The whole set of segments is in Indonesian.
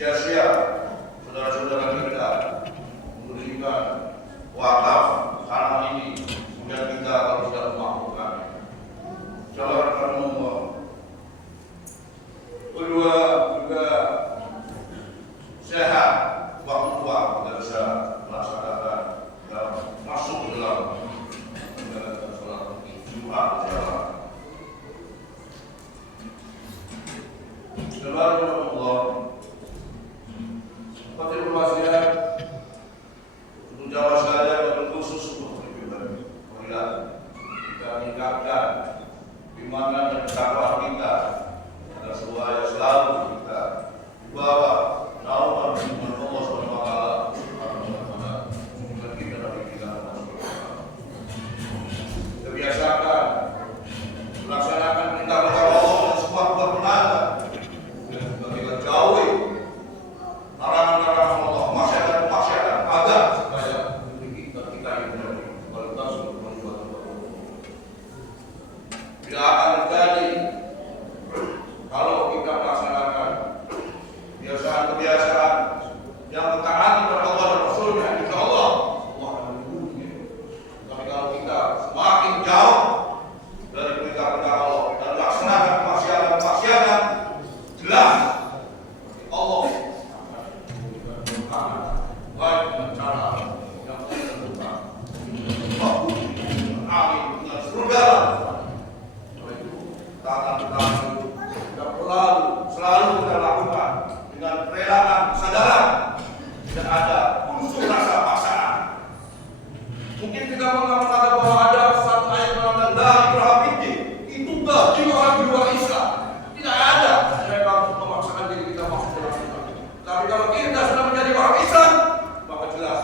sia-sia saudara-saudara kita memberikan wakaf tanah ini, kemudian kita kalau sudah melakukan jalan umum. Kedua juga sehat waktu kita bisa melaksanakan dalam masuk dalam sholat Jumat berjamaah. Selalu Allah seperti berwasiat untuk jamaah saya dan khusus untuk pribadi. Marilah kita meningkatkan iman dan dakwah kita agar supaya selalu kita dibawa naungan firman Allah Subhanahu wa taala dan kita dari kita kebiasaan melaksanakan perintah Allah dan semua perbuatan dan kita jauhi larangan-larangan Allah, maksiatan agar supaya kita ini menjadi kualitas untuk perbuatan. Tidak akan terjadi kalau kita melaksanakan kebiasaan yang mentaati kepada Allah dan Rasulnya, insya Allah Allah akan melindungi. Tapi kalau kita semakin jauh dari perintah-perintah Allah dan melaksanakan kemaksiatan, jelas Allah akan baik dengan cara yang tidak terbuka. Amin dengan surga. Taatan itu tidak selalu kita lakukan dengan kerelaan, kesadaran, tidak ada unsur rasa paksaan. Mungkin kita mengatakan bahwa ada satu ayat dalam dari Ibrahim itu bagi orang di luar Islam. Tidak ada mereka memaksakan diri kita masuk dalam Islam. Tapi kalau kita sudah menjadi orang Islam, maka jelas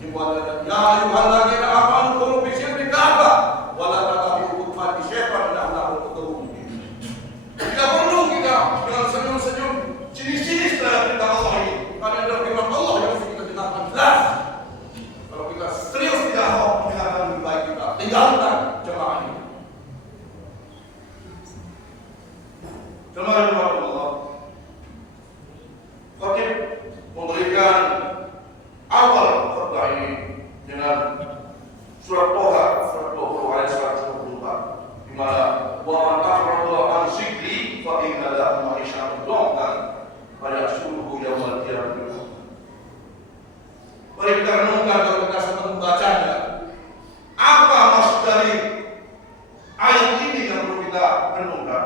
dibuat ya ayyuhalladzina amanu qulu bi syirki kafah wa la tattabi'u khutuwati syaitan innahu lakum tidak perlu kita dengan senyum-senyum sinis-sinis dalam perintah Allah ini, karena dalam firman Allah yang mesti kita dengarkan jelas. Kalau kita serius tidak mau mendengarkan lebih baik kita tinggalkan jemaah ini. Jemaah Allah, Khatib memberikan awal khutbah ini dengan surat Toha, surat 20 ayat 124, di mana wa man a'rada an zikri fa inna lahu ma'isyatan dhankan wa yahsyuruhu yawmal qiyamah. Mari kita renungkan kalau kita sedang membacanya. Apa maksud dari ayat ini yang perlu kita renungkan?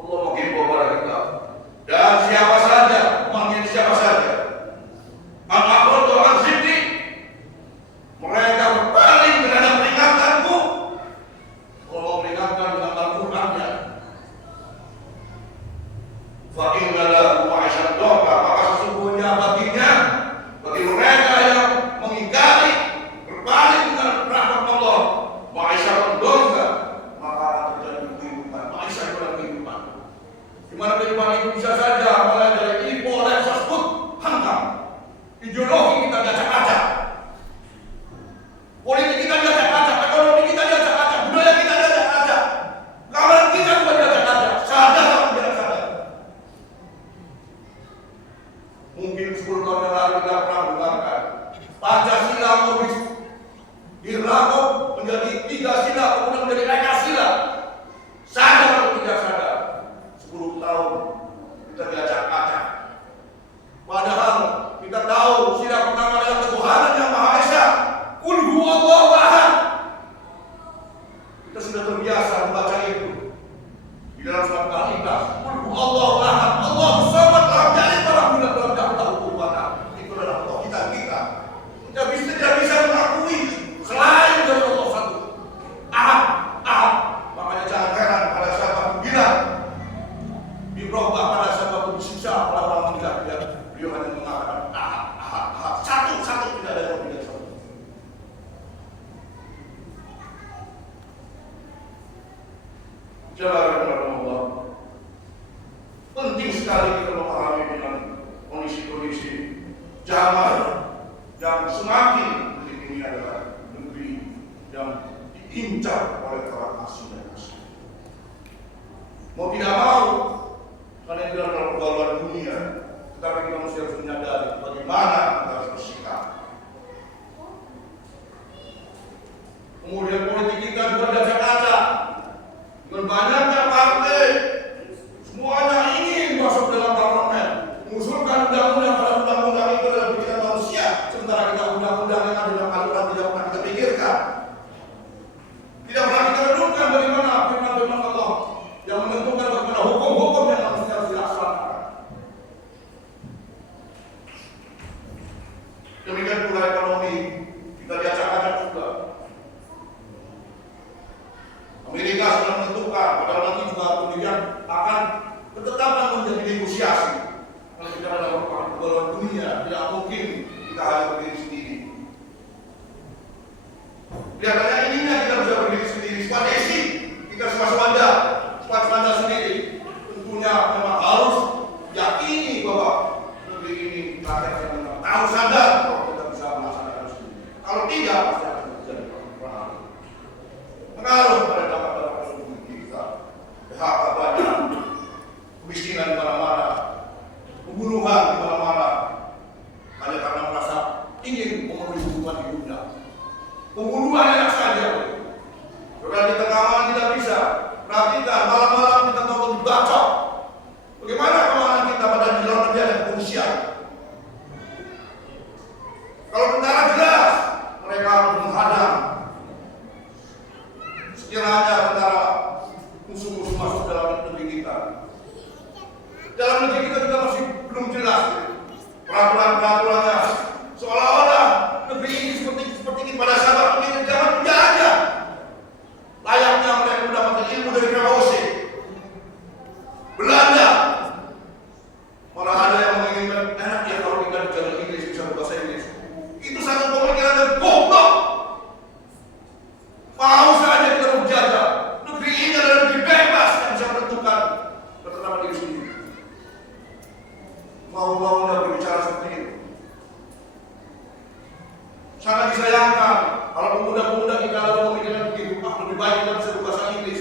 Allah menghimbau kepada kita dan siapa saja, makin siapa saja an a'rada an zikri, mereka berpaling terhadap peringatanku. Allah peringatkan dengan Al-Qur'annya. Fa inna lahu ma'isyatan dhanka, maka sesungguhnya baginya, bagi mereka yang mengingkari, berpaling dengan rahmat Allah, ma'isyatan dhanka, maka akan terjadi kehidupan. Ma'isyah adalah kehidupan, di mana kehidupan itu bisa saja mulai dari info dan tersebut hantam, ideologi kita acak-acak, politik kita acak-acak, ekonomi kita acak-acak, budaya kita acak-acak, kawan kita juga acak-acak, sadar atau tidak sadar. Mungkin 10 tahun yang lalu kita pernah mendengarkan Pancasila habis dirangkum menjadi 3 sila, kemudian menjadi Ekasila. Sadar atau tidak sadar, 10 tahun kita diacak-acak. Padahal kita tahu sila pertama adalah ketuhanan yang Maha Esa. Qul huwallahu ahad. Kita sudah terbiasa membaca itu di dalam surat Al-Ikhlas. Qul huwallahu ahad, Allahu samad, lam yalid wa lam yulad wa lam yakul lahu kufuwan ahad. Itu adalah tauhid kita. Kita tidak bisa mengakui selain dari Allah satu. Ahad, ahad. Makanya jangan heran pada saat aku bilang diberubah pada saat aku disiksa oleh orang tidak biar beliau hanya mengatakan ahad, ahad, ahad. Satu, tidak ada yang tidak satu. Jazakallahu. Penting sekali kita memahami dengan kondisi-kondisi zaman yang semakin ini adalah negeri yang diincar oleh orang asing dan asing. Mau tidak mau, karena ini adalah pergaulan dunia, tetapi manusia harus menyadari bagaimana kita harus bersikap. Kemudian politik kita juga berkaca-kaca dengan banyaknya partai, semuanya ingin masuk dalam parlemen, mengusulkan undang-undang pada undang-undang itu adalah pikiran manusia, sementara kita undang-undang yang ada dalam Al-Quran tidak pernah kita pikirkan, tidak pernah kita renungkan bagaimana firman-firman Allah yang menentukan bagaimana hukum-hukum yang harus dilaksanakan. Demikian pula ekonomi kita diacak-acak juga. Amerika sudah menentukan, padahal nanti juga kemudian akan ketetapan menjadi negosiasi. Kalau kita ada pergaulan dunia, tidak mungkin kita hanya berdiri sendiri. Kelihatannya ininya kita bisa berdiri sendiri, swadesi, kita swasembada sendiri. Tentunya memang harus yakini bahwa negeri ini rakyat yang memang tahu sadar bahwa kita bisa melaksanakan sendiri. Kalau tidak, pasti akan terjadi pengaruh pada dampak-dampak ekonomi kita, PHK banyak, kemiskinan di mana-mana, pembunuhan di mana-mana, hanya karena merasa ingin memenuhi kebutuhan hidupnya. Pembunuhan enak saja, karena di tengah malam tidak bisa. Perhatikan, malam-malam kita tahu dibacok. Bagaimana kemana kita pada di dalam negeri ada kepolisian? Kalau tentara jelas, mereka harus menghadang. Sekiranya tentara musuh-musuh masuk dalam negeri kita. Dalam negeri kita juga masih belum jelas peraturan-peraturannya. Seolah-olah negeri ini seperti pada sahabat ini zaman penjajah. Layaknya mereka mendapatkan ilmu dari VOC, Belanda. Malah ada yang menginginkan enak ya kalau kita bicara Inggris, bisa bahasa Inggris. Itu satu pemikiran yang goblok. Mau saja kita menjaga. Negeri ini adalah negeri bebas yang bisa menentukan ketetapan diri sendiri. Mau Anda berbicara seperti itu. Sangat disayangkan kalau pemuda-pemuda kita lalu memikirkan begitu, lebih baik kita bisa berbahasa Inggris.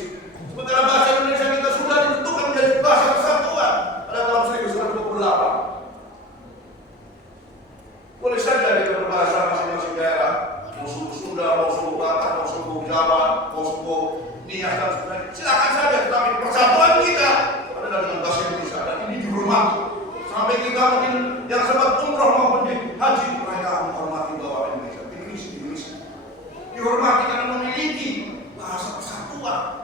Sementara bahasa Indonesia kita sudah ditentukan menjadi bahasa kesatuan pada tahun 1928. Boleh saja kita berbahasa masing-masing daerah, mau suku Sunda, mau suku Batak, mau suku Jawa, mau suku Nias dan sebagainya. Silakan saja, tetapi persatuan kita adalah dengan bahasa Indonesia dan ini dihormati. Sampai kita mungkin yang sempat umroh maupun di haji, mereka menghormati bahwa Indonesia dihormati karena memiliki bahasa persatuan.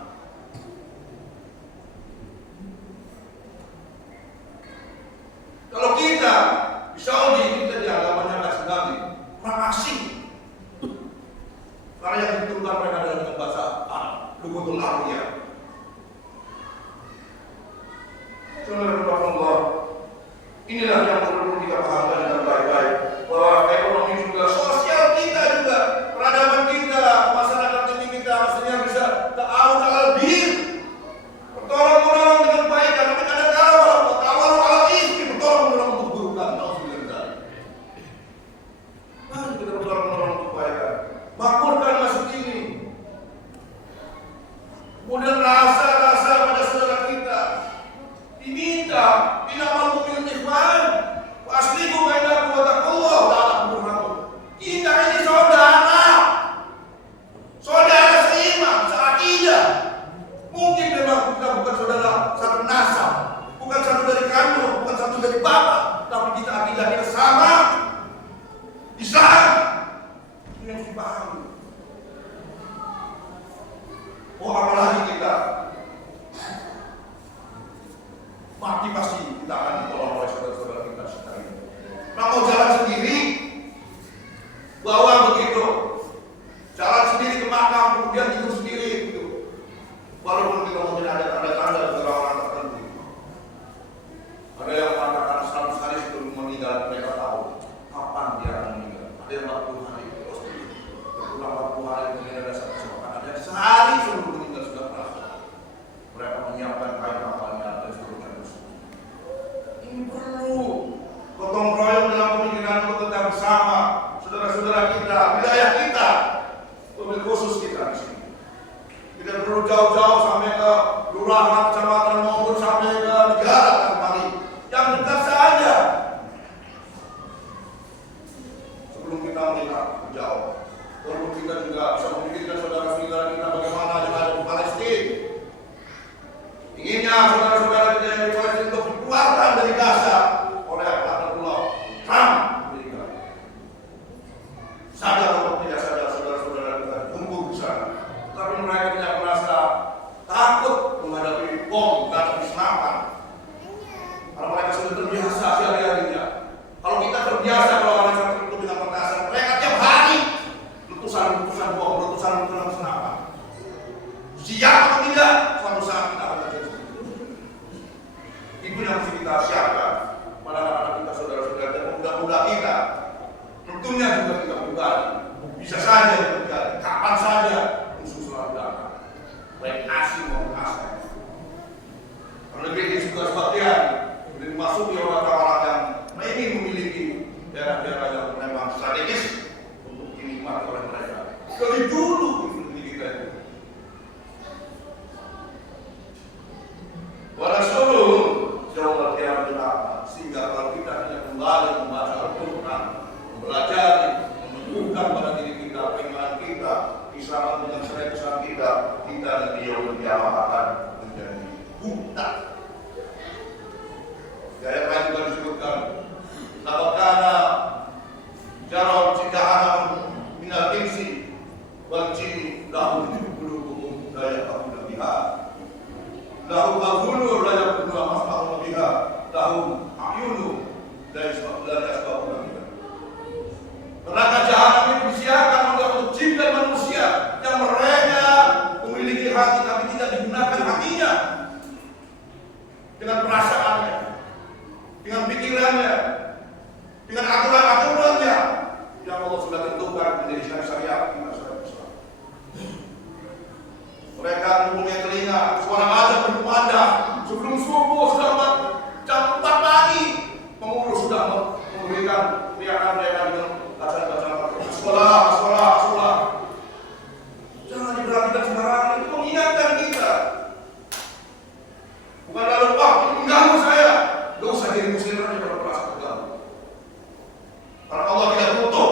Kalau kita di Saudi, kita dianggap menyangka sekali orang asing. Karena yang ditentukan mereka adalah dengan bahasa Arab, Lugatul Arabiyah. Subhanallah. Inilah yang perlu kita pahamkan dengan baik-baik, bahwa ekonomi juga, sosial kita juga, peradaban kita, masyarakat kita mestinya bisa ta'awun 'alal bir, bertolong-menolong dengan baik, karena kita ada ta'awun 'alal itsmi, bertolong-menolong untuk keburukan. Mari kita bertolong-menolong untuk kebaikan, makmurkan masjid ini. Kemudian rasa-rasa pada saudara kita diminta, inamal mu'minun ikhwan, wa aslihu bainakum wa taqullah la'allakum turhamun. Kita ini saudara seiman, seakidah. Mungkin memang kita bukan saudara satu nasab, bukan satu dari kandung, bukan satu dari bapak, tapi kita akidah kita sama. Islam ini yang dipahami. Oh, apalagi kita mati pasti kita akan ditolong oleh saudara-saudara kita sekali. Nah, mau jalan sendiri, bawa begitu. Jalan sendiri ke makam, kemudian tidur sendiri gitu. Walaupun kita mungkin ada tanda-tanda dari orang tertentu. Ada yang mengatakan 100 hari sebelum meninggal mereka tahu kapan dia akan meninggal. Ada yang 40 hari terus. Berulang 40 hari kemudian ada satu kesempatan. Ada yang sehari sebelum meninggal sudah merasa. Mereka menyiapkan kain kafannya dan seterusnya. Ini perlu gotong royong dalam kita. Tentunya juga kita pribadi. Bisa saja terjadi, kapan saja musuh selalu datang. Baik asing maupun asing. Terlebih di sebuah sebagian dimasuki orang-orang yang ingin memiliki daerah-daerah yang memang strategis untuk dinikmati oleh mereka. Lebih dulu kita itu. Walau sebelum jauh latihan kita, sehingga kalau kita hanya kembali membaca Al-Quran, belajar, menumbuhkan pada diri kita, pengenalan kita, Islam dengan syariat kita, kita nanti yang kiamat akan menjadi buta. Ayat lain juga disebutkan, "Lakana jarau jikahanam minal insi wal jinni lahu qulubun la yafqahuna biha, lahu qulubun la yafqahuna biha, lahu a'yunun la yasma'una biha." Neraka jahanam itu disiapkan untuk jin dan manusia yang mereka memiliki hati tapi tidak digunakan hatinya dengan perasaannya, dengan pikirannya, dengan aturan-aturannya yang Allah sudah tentukan menjadi syariat kita Islam. Mereka mempunyai telinga, suara azan berkumandang sebelum subuh sudah jam 4 pagi, pengurus sudah memberikan teriakan-teriakan dengan bacaan-bacaan sekolah. Jangan diperhatikan sembarangan, itu mengingatkan kita. Bukan lalu, itu mengganggu saya. Gak usah jadi muslim aja kalau merasa terganggu. Karena Allah tidak butuh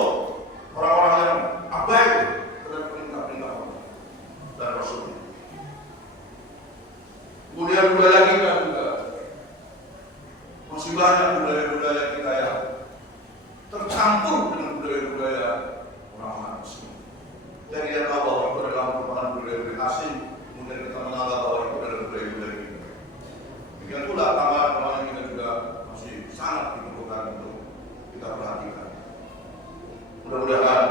orang-orang yang abai terhadap perintah-perintah Allah dan Rasulnya. Kemudian budaya kita juga masih banyak budaya-budaya kita yang tercampur dengan budaya-budaya orang asing. Dari yang awal itu adalah merupakan budaya-budaya asing, kemudian kita menganggap bahwa itu adalah budaya-budaya kita. Demikian pula amalan-amalan kita juga masih sangat diperlukan untuk kita perhatikan. Mudah-mudahan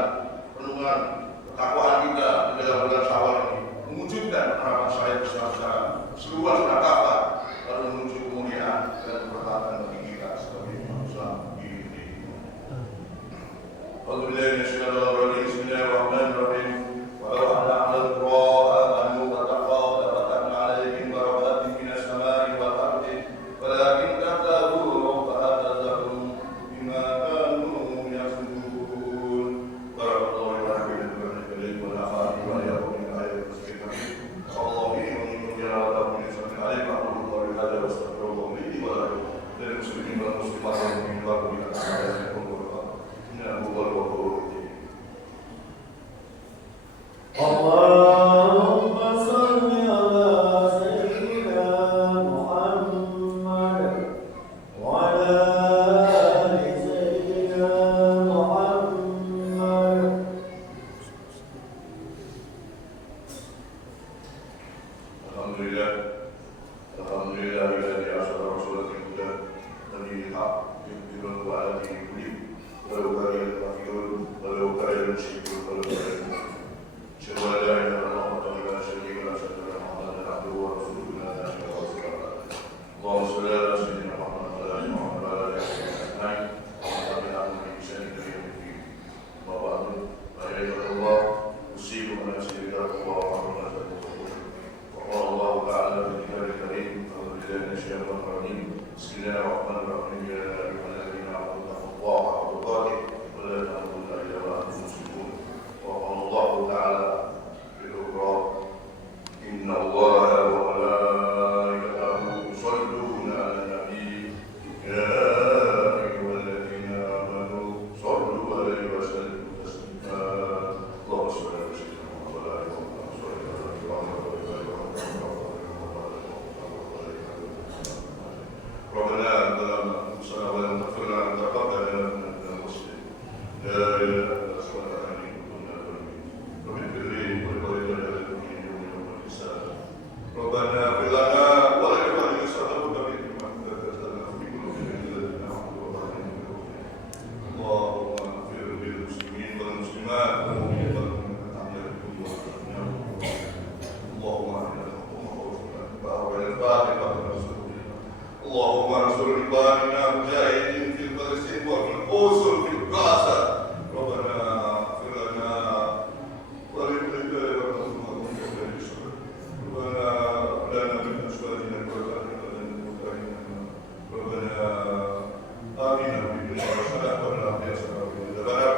renungan ketakwaan kita di dalam bulan Syawal ini mewujudkan harapan saya secara seluas kata lalu menuju kemuliaan dan keberkatan bagi kita sebagai manusia di dunia. Bismillahirrahmanirrahim. Walau ada amal qura anu wattaqaw dabatna alaihim barakatin minas samai wal ardi walakin kadzabu fa atazahum bima kanu yasudun. Barakallahu fiikum wa nafa'ani wa iyyakum min ayatil muslimin. Allahu yu'minu bi awladikum min alim aqulu qawli hadha wa astaghfirullaha li wa lakum lil muslimin wal muslimat wal mu'minin wal mu'minat innahu huwal ghafurur rahim. Allahumma salli ala sayyidina Muhammad wa ala ali sayyidina Muhammad. Alhamdulillah alladzi arsala rasulahu bil huda wa dinil haqq liyudhhirahu 'ala dini kullih walau kariha al-kafirun walau kariha al-musyrikun walau kariha al-mu'minun. Asyhadu an la ilaha illallah wahdahu la syarika lahu wa asyhadu anna Muhammadan 'abduhu wa rasuluhu la nabiyya ba'dahu. Allahumma shalli ala sayyidina Muhammad wa ala ali Muhammad wa ala ali ajma'in. Allahumma bi ihsanin ila yaumil wa ba'du. Ayatullah usibu min asyrika wa rahmatullahi wa barakatuh. Qala Allah ta'ala fi kitabihil karim a'udzu billahi minasy syaithanir rajim. Bismillahirrahmanirrahim. Ya ayyuhalladzina amanu taqullaha haqqa tuqatih wa la tamutunna illa wa antum muslimun. Wa masyarakat luar biasa.